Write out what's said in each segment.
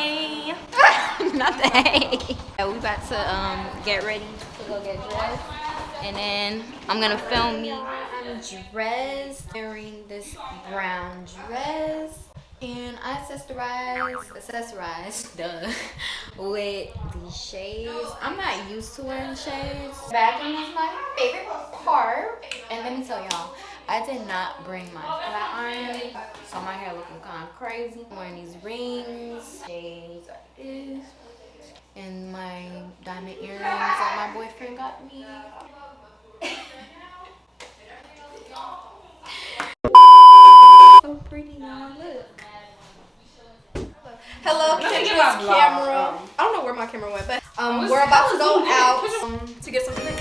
Hey. Not the hey. Yeah, we about to get ready to go get dressed. And then I'm gonna film me. I'm dressed, wearing this brown dress. And I accessorized, duh, with these shades. I'm not used to wearing shades. Bathroom is my favorite part. And let me tell y'all, I did not bring my flat iron, so my hair looking kind of crazy. I'm wearing these rings, shades like this, and my diamond earrings that my boyfriend got me. So pretty, y'all. Look. Hello, Kendra's camera. I don't know where my camera went, but we're about to go out to get something to eat.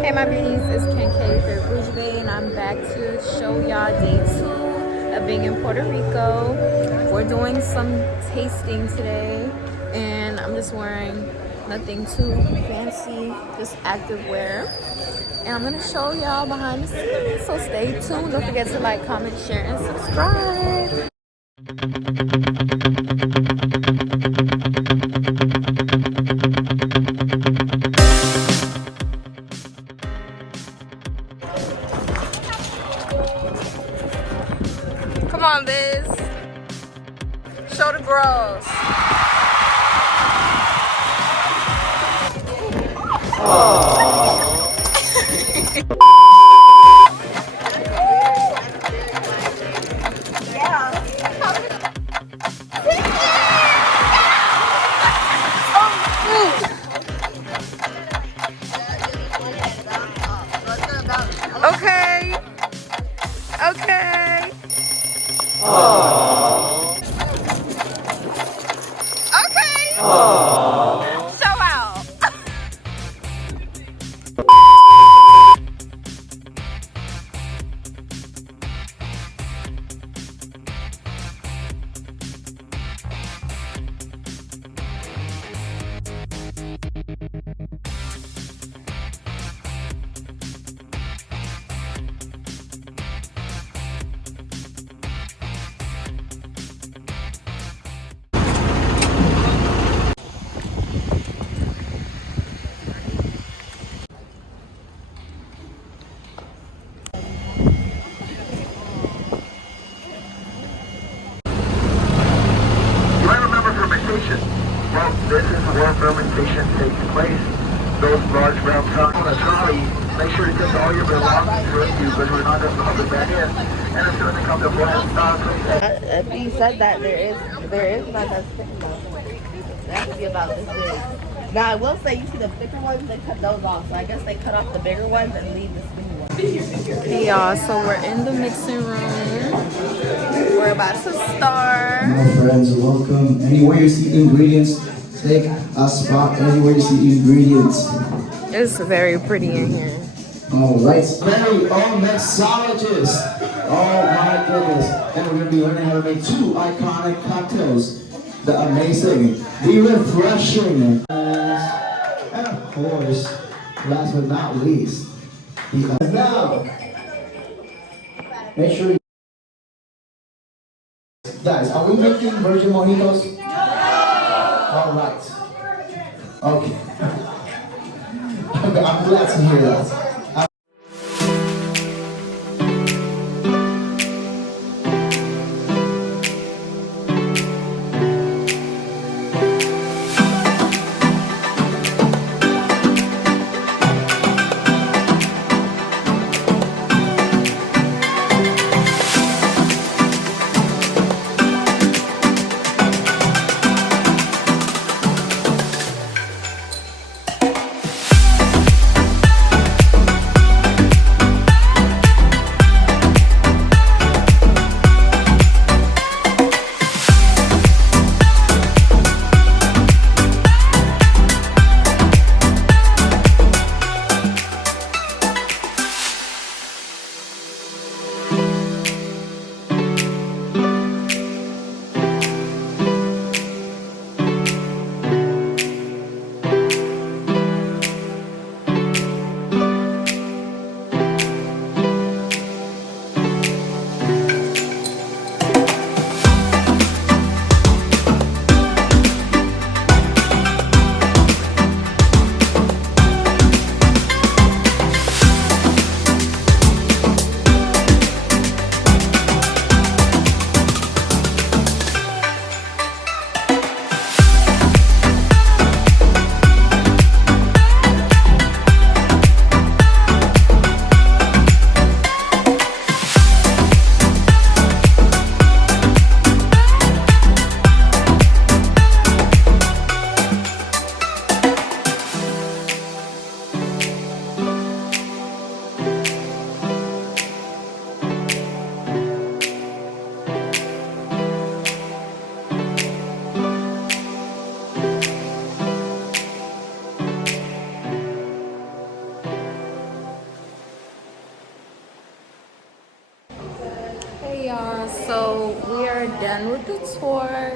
Hey my beauties, it's Kendra for Bougie Bay, and I'm back to show y'all day 2 of being in Puerto Rico. We're doing some tasting today, and I'm just wearing nothing too fancy, just active wear. And I'm gonna show y'all behind the scenes, so stay tuned. Don't forget to like, comment, share, and subscribe. Come on, Biz. Show the girls. Okay. Okay. Okay. Show out. Well, this is where fermentation takes place. Those large brown tongues on a trolley, make sure you take all your belongings with you, because we're not going to come back in. And as soon as it comes to blast, If you said that, there is none that's thick enough. That has to be about this big. Now, I will say, you see the thicker ones, they cut those off. So I guess they cut off the bigger ones and leave the skinny ones. Hey y'all, so we're in the mixing room. We're about to start. My friends, welcome. Anywhere you see ingredients, take a spot. Anywhere you see ingredients. It's very pretty in here. All right. Very own mixologist. Oh my goodness. And we're going to be learning how to make 2 iconic cocktails. The amazing, the refreshing, and of course, last but not least, now, make sure you guys, are we making virgin mojitos? All right. Okay. I'm glad to hear that.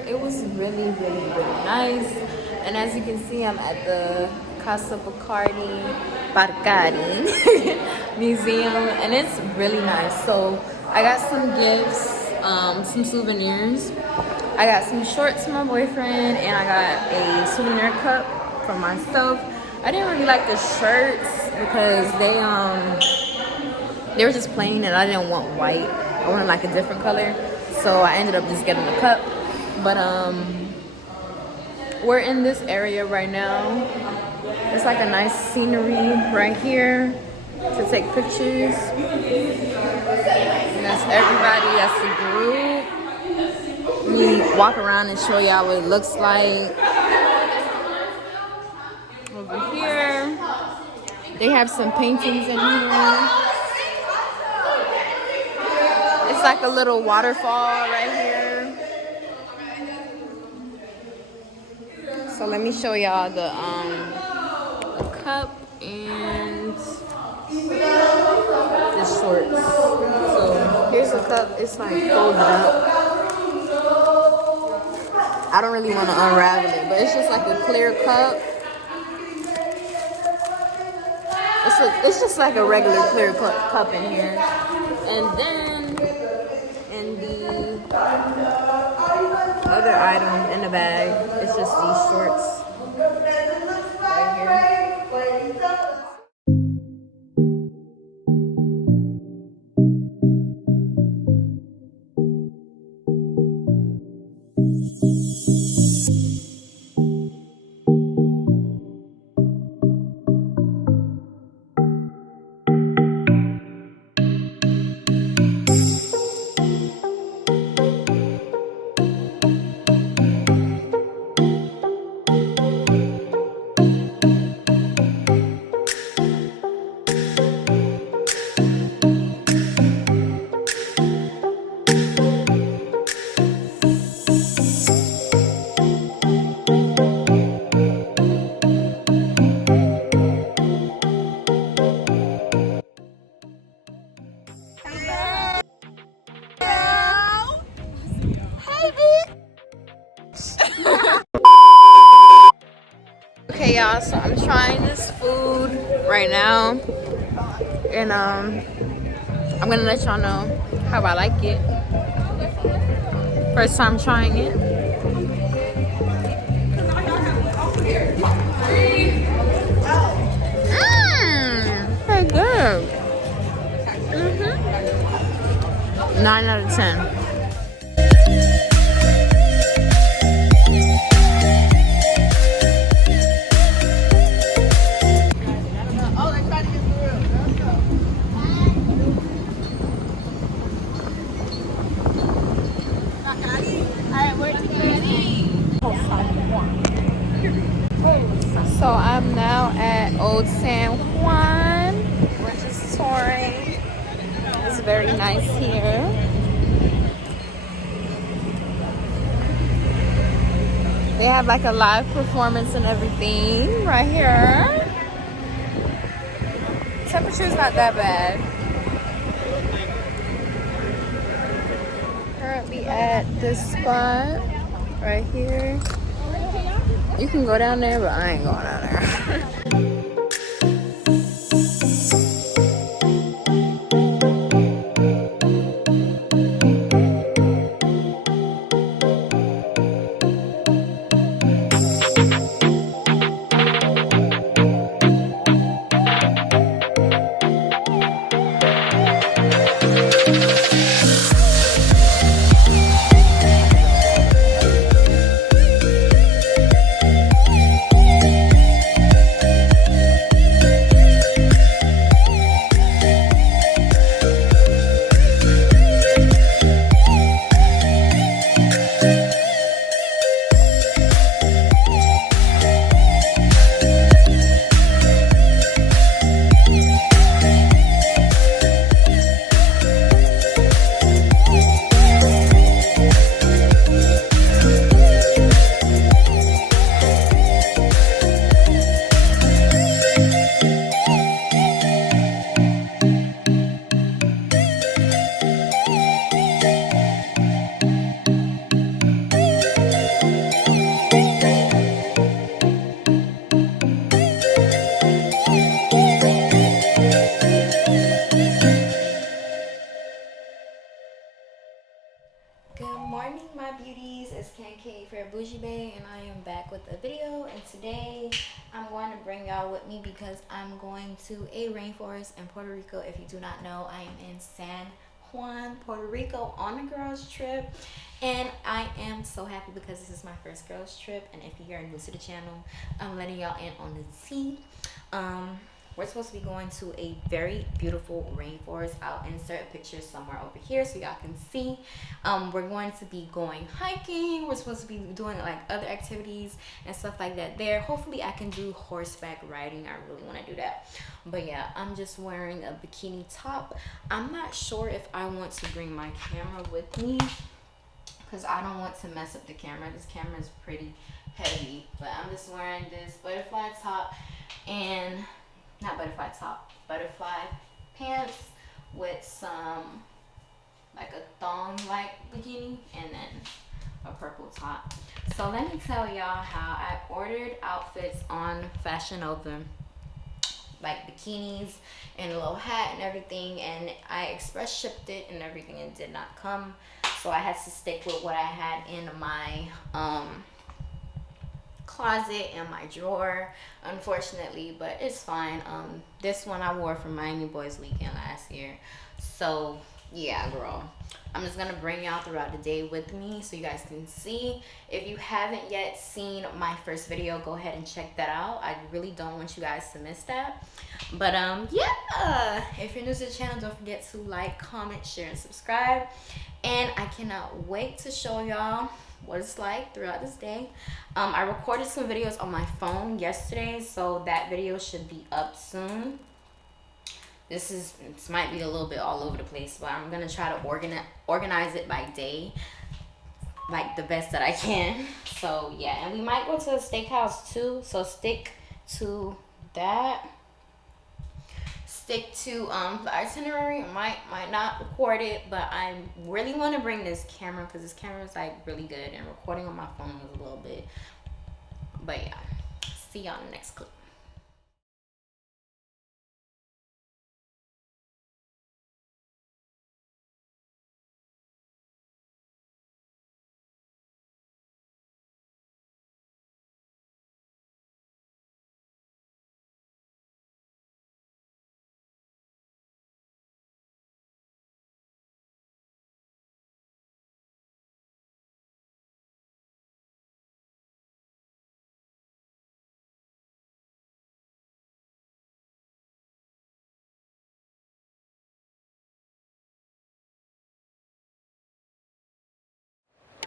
It was really, really, really nice. And as you can see, I'm at the Casa Bacardi Museum, and it's really nice. So I got some gifts, some souvenirs. I got some shorts for my boyfriend, and I got a souvenir cup for myself. I didn't really like the shirts because they were just plain, and I didn't want white. I wanted like a different color, so I ended up just getting a cup. But we're in this area right now. It's like a nice scenery right here to take pictures. And that's everybody, that's the group. Let me walk around and show y'all what it looks like. Over here, they have some paintings in here. It's like a little waterfall right here. So let me show y'all the cup and the shorts. So here's the cup. It's like folded up. I don't really want to unravel it, but it's just like a clear cup. It's just like a regular clear cup in here. And then in the other item in the bag, it's just these shorts right here. Okay, y'all, so I'm trying this food right now, and I'm gonna let y'all know how I like it. First time trying it. Very good. 9 out of 10. So I'm now at Old San Juan. We're just touring. It's very nice here. They have like a live performance and everything right here. Temperature's not that bad. Currently at this spot right here. You can go down there, but I ain't going down there. For Bougie Bae, and I am back with a video, and today I'm going to bring y'all with me because I'm going to a rainforest in Puerto Rico. If you do not know, I am in San Juan, Puerto Rico on a girls trip, and I am so happy because this is my first girls trip. And if you're new to the channel, I'm letting y'all in on the tea. We're supposed to be going to a very beautiful rainforest. I'll insert a picture somewhere over here so y'all can see. We're going to be going hiking. We're supposed to be doing like other activities and stuff like that there. Hopefully I can do horseback riding. I really want to do that. But yeah, I'm just wearing a bikini top. I'm not sure if I want to bring my camera with me because I don't want to mess up the camera. This camera is pretty heavy. But I'm just wearing this butterfly top and not butterfly top, butterfly pants with some like a thong like bikini and then a purple top. So let me tell y'all how I ordered outfits on Fashion Nova, like bikinis and a little hat and everything, and I express shipped it and everything and did not come, so I had to stick with what I had in my closet and my drawer, unfortunately, but it's fine. This one I wore for Miami Boys weekend last year, so yeah, girl, I'm just gonna bring y'all throughout the day with me so you guys can see. If you haven't yet seen my first video, go ahead and check that out. I really don't want you guys to miss that. But yeah, if you're new to the channel, don't forget to like, comment, share, and subscribe. And I cannot wait to show y'all what it's like throughout this day. I recorded some videos on my phone yesterday, so that video should be up soon. This might be a little bit all over the place, but I'm gonna try to organize it by day, like the best that I can. So yeah, and we might go to a steakhouse too, so stick to that. Stick to the itinerary. I might not record it, but I really want to bring this camera because this camera is like really good, and recording on my phone was a little bit. But yeah, see y'all in the next clip.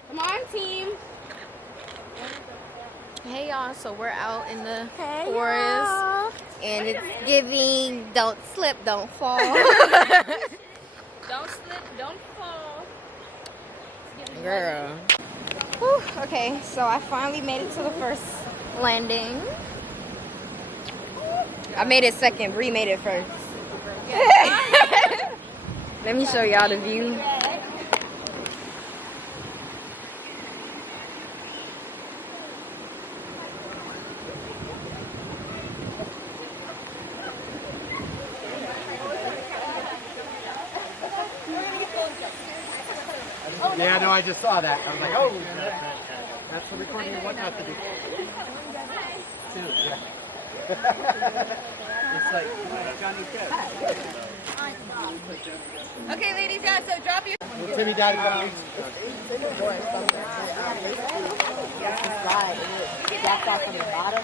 Come on, team. Hey y'all, so we're out in the forest, and it's giving don't slip, don't fall. Don't slip, don't fall. Girl. Whew, okay, so I finally made it to the first landing. I made it second, Bree made it first. Let me show y'all the view. Yeah, no, I just saw that. I was like, oh, that's the recording of what not to do. Yeah. It's like Johnny Cash. Okay, ladies, guys, so drop your. Well, Timmy Daddy got me. Drop that from the bottom.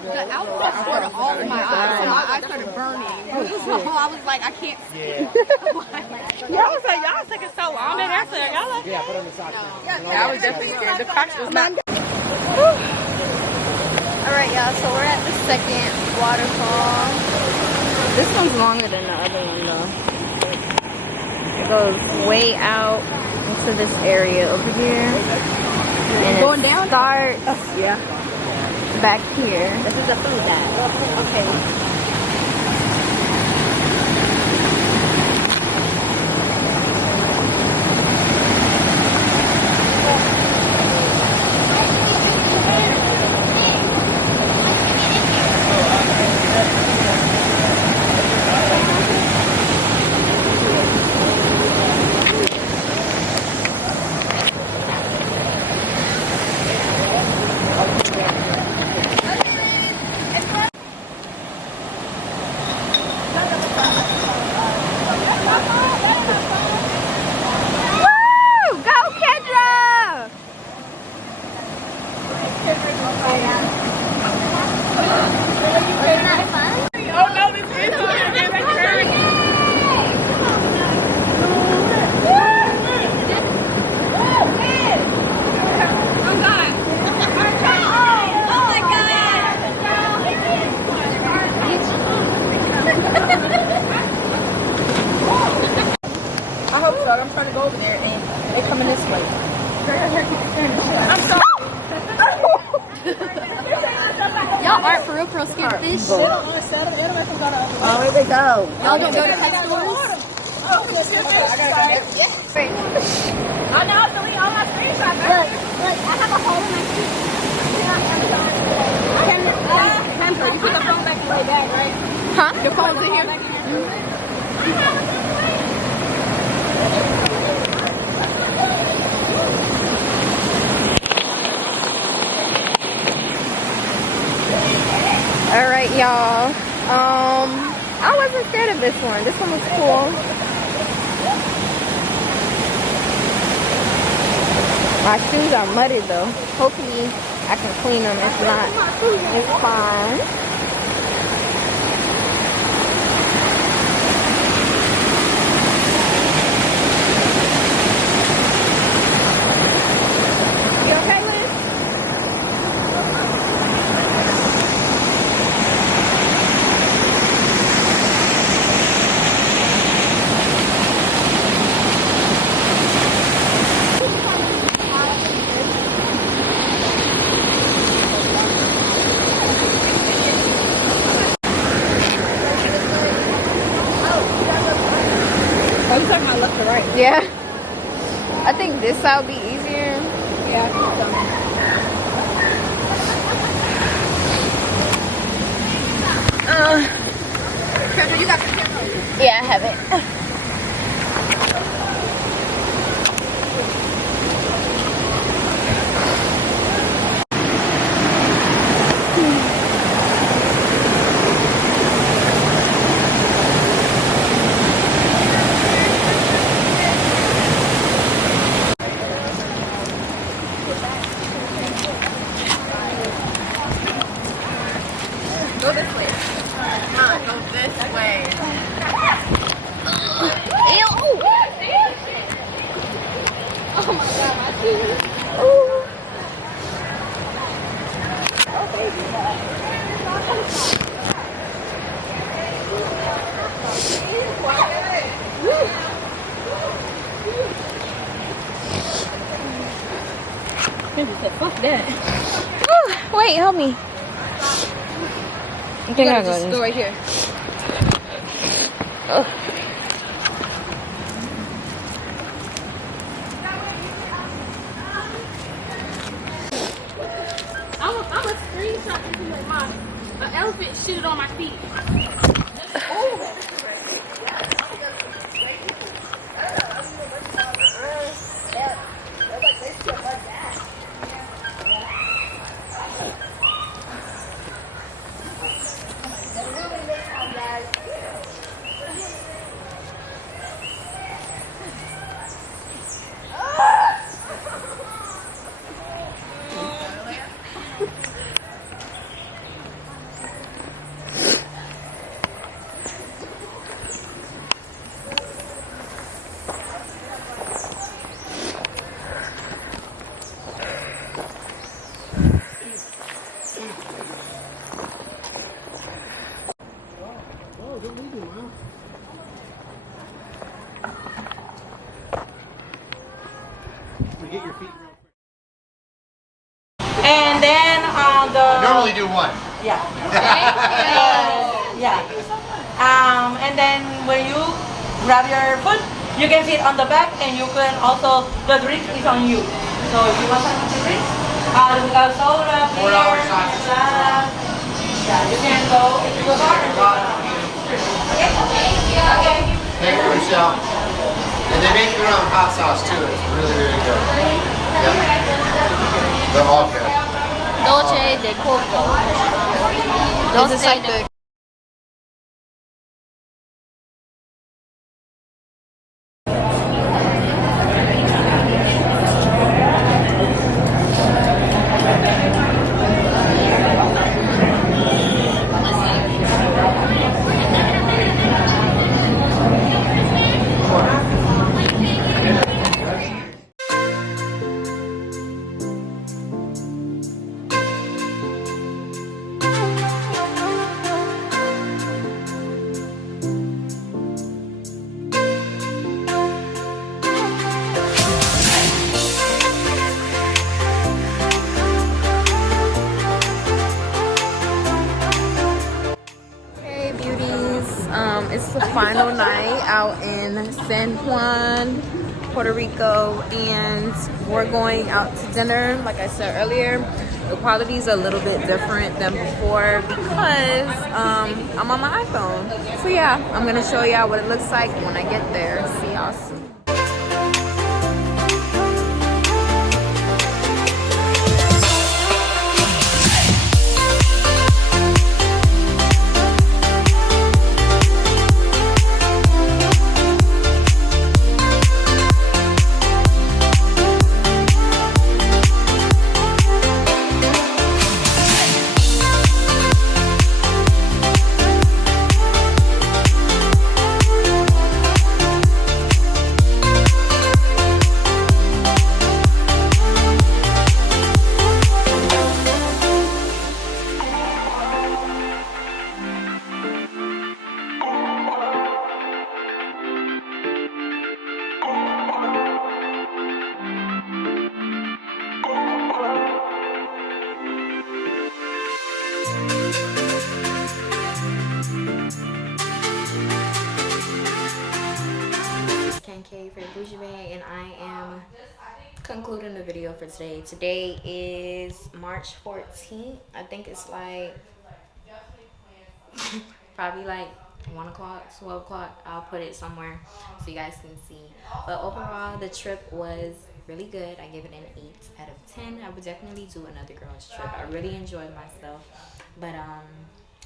The outfit started all in my eyes, so my eyes started burning. So I was like, I can't see. Y'all was taking so long. Y'all like, Yeah, put on the socks. yeah, I was definitely scared. The crotch was not. Alright y'all, so we're at the second waterfall. This one's longer than the other one though. It goes way out into this area over here. And Going down? Starts back here. This is a food bag. Okay. dog. I'm trying to go over there and they coming this way. I'm sorry. Y'all aren't for real scared of fish. Oh, here they go. Y'all don't go to pet stores. I know I delete all my screenshots. Look, I have a hole in my feet. Kendra, you put the phone back in my bag, right? Huh? Your phone's in here? All right, y'all. I wasn't scared of this one. This one was cool. My shoes are muddy though. Hopefully I can clean them. If not, it's fine. You okay, Liz? Oh, you talking about left to right? Yeah. I think this side would be easier. Yeah, I think so. Kendra, you got the camera. Yeah, I have it. Go this way. Go this way. Ew. Oh my god, my shoes. Fuck that. Wait, help me. I think I'll Just go right here. I'm a screenshot this like mine. An elephant shitted on my feet. Get your feet real quick. And then I normally do one. yeah. Yeah. And then when you grab your foot, you can sit on the back, and you can also, the drink is on you. So if you want some of the drink, we got soda, beer, salad. Yeah, you can go if you go bar. Okay. Thank you, Michelle. And they make their own hot sauce too. It's really, really good. Yeah. They're all good. Dolce de coco. Dolce de in San Juan, Puerto Rico, and we're going out to dinner. Like I said earlier, the quality is a little bit different than before because I'm on my iPhone. So yeah, I'm gonna show y'all what it looks like when I get there. See y'all soon. And I am concluding the video for today. Today is March 14th. I think it's like probably like 1 o'clock, 12 o'clock. I'll put it somewhere so you guys can see. But overall, the trip was really good. I give it an 8 out of 10. I would definitely do another girls trip. I really enjoyed myself. But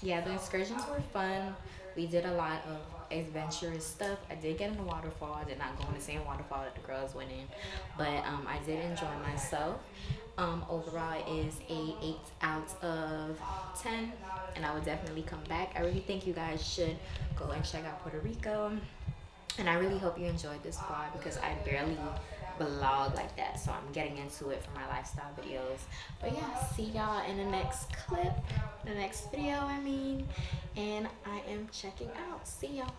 yeah, the excursions were fun. We did a lot of adventurous stuff. I did get in the waterfall. I did not go in the same waterfall that the girls went in, but I did enjoy myself. Overall is a 8 out of 10, and I would definitely come back. I really think you guys should go and check out Puerto Rico, and I really hope you enjoyed this vlog because I barely vlog like that, so I'm getting into it for my lifestyle videos. But yeah, see y'all in the next clip, the next video I mean, and I am checking out. See y'all.